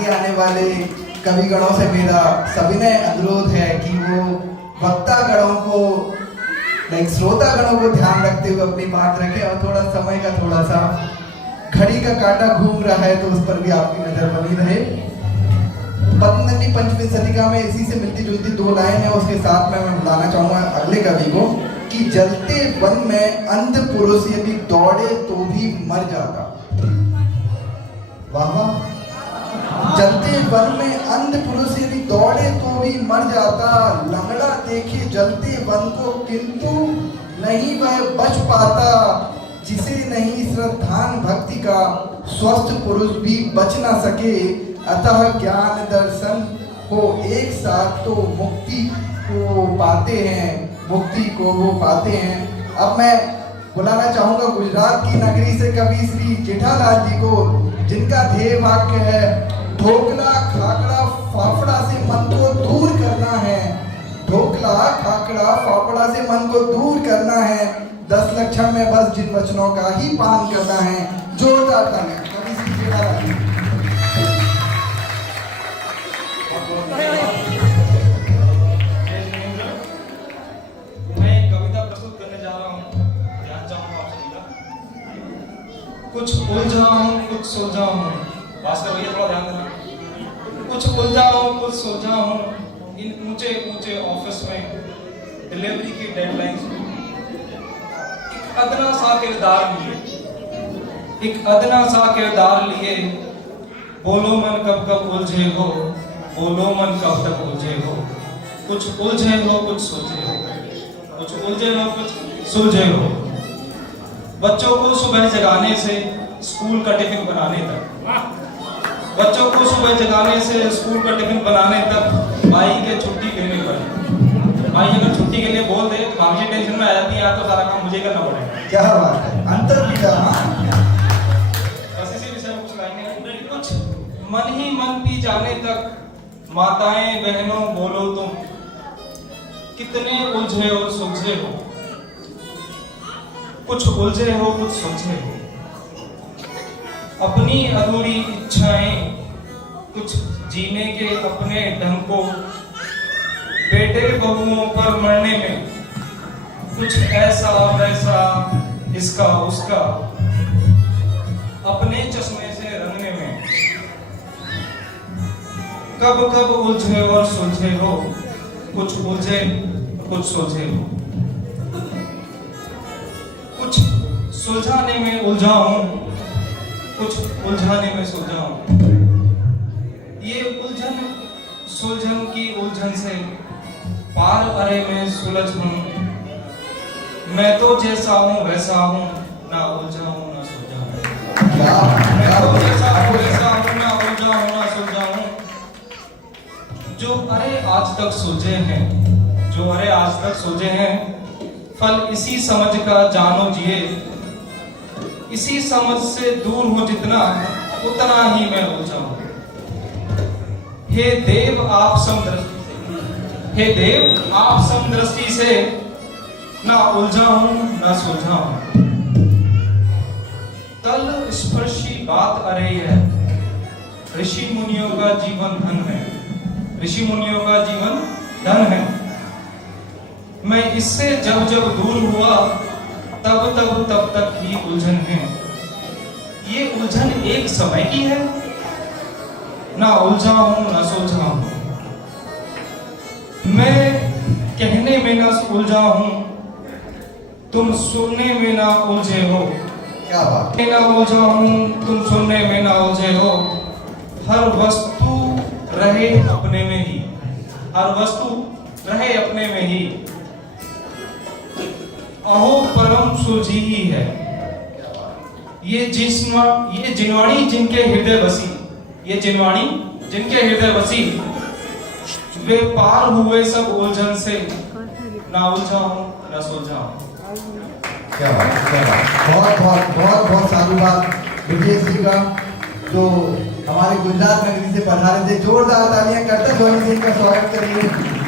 आगे आने वाले कविगणों से मेरा सविनय अनुरोध है कि वो वक्तागणों को श्रोतागणों को ध्यान रखते हुए अपनी बात रखें और थोड़ा समय का थोड़ा सा घड़ी का कांटा घूम रहा है तो उस पर भी आपकी नजर बनी रहे। पतंजलि पंचमी शतिका में इसी से मिलती जुलती दो लाइन है, उसके साथ में मैं बुलाना चाहूंगा अगले कवि को कि जलते वन में अंध पुरुष यदि दौड़े तो भी मर जाता। वाह वाह। जलते वन में अंध पुरुष यदि दौड़े तो भी मर जाता। लंगड़ा देखे जलते वन को किंतु नहीं वह बच पाता। जिसे नहीं श्रद्धान भक्ति का स्वस्थ पुरुष भी बच ना सके। अतः ज्ञान दर्शन को एक साथ तो मुक्ति को पाते हैं, मुक्ति को वो पाते हैं। अब मैं बुलाना चाहूंगा गुजरात की नगरी से कवि श्री जेठालाल जी को, जिनका ध्येय वाक्य है ढोकला खाकड़ा फाफड़ा से मन को दूर करना है। ढोकला खाकड़ा फाफड़ा से मन को दूर करना है। 10 लक्षण में बस जिन वचनों का ही पान करना है। जोरदार तालियां कवि श्री जेठालाल जी। मैं एक कविता प्रस्तुत करने जा रहा हूँ, ध्यान चाहूंगा आप सभी का। कुछ उलझा हूँ कुछ सुलझा हूँ, भास्कर भैया थोड़ा ध्यान देना। कुछ उलझा हूँ कुछ सुलझा हूँ इन ऊंचे ऊंचे ऑफिस में, डिलीवरी की डेडलाइंस में। एक अदना सा किरदार लिए, एक अदना सा किरदार लिए। बोलो मन कब कब उलझे हो, बोलो मन कब तक उलझे हो। कुछ उलझे हो कुछ सुलझे हो, कुछ उलझे हो कुछ सुलझे हो। बच्चों को सुबह जगाने से स्कूल का टिफिन बनाने तक, बच्चों को सुबह जगाने से स्कूल का टिफिन बनाने तक भाई के छुट्टी लेने पड़े। भाई अगर छुट्टी के लिए बोल दे तो भाभी टेंशन में आ जाती है, तो सारा काम मुझे करना पड़ेगा। क्या बात है, अंतर विचार। बस इसी विषय में कुछ लाएंगे। कुछ मन ही मन पी जाने तक माताएं बहनों बोलो तुम कितने उलझे और सुलझे हो। कुछ उलझे हो कुछ सुलझे हो। अपनी अधूरी इच्छाएं कुछ जीने के अपने ढंग को। बेटे बहुओं पर मरने में कुछ ऐसा वैसा इसका उसका। अपने चश्मे से रंगने में कब कब उलझे और सुलझे हो। कुछ उलझे कुछ सुलझे हो। कुछ सुलझाने में उलझा हूं, कुछ उलझाने में सुलझा हूं। ये उलझन सुलझन की उलझन से पार अरे में सुलझ हूं। मैं तो जैसा हूं वैसा हूं, ना उलझा हूं ना सुलझा हूं। मैं तो जैसा हूं वैसा हूं, ना उलझा हूं ना सुलझा हूं। जो अरे आज तक सुलझे हैं, जो अरे आज तक सुलझे हैं, फल इसी समझ का जानो जिए। इसी समझ से दूर हो जितना, उतना ही मैं उलझा हूं। हे देव आप समदृष्टि से, हे देव आप समदृष्टि से, ना उलझा हूं ना सुलझा हूं। तल स्पर्शी बात अरे है, ऋषि मुनियों का जीवन धन है। ऋषि मुनियों का जीवन धन है। मैं इससे जब जब दूर हुआ तब तब तब तक ही उलझन है। ये उलझन एक समय की है, ना उलझा हूं ना सुलझा हूं। मैं कहने में ना उलझा हूं, तुम सुनने में ना उलझे हो। क्या बात। मैं ना उलझा हूं, तुम सुनने में ना उलझे हो। हर वस्तु रहे अपने में ही, हर वस्तु रहे अपने में ही। अहो परम सुलझी ही है। ये जिनवाणी जिनके हृदय बसी, ये जिनवाणी जिनके हृदय बसी। वे पार हुए सब उलझन से, ना उलझा हूं ना सुलझा हूं। क्या बात, क्या बात। बहुत बहुत बहुत बहुत साधुवाद विजय सिंह का, जो हमारे गुजरात नगरी से पधारे थे। जोरदार तालियां करते ध्वनि सिंह का स्वागत करिए।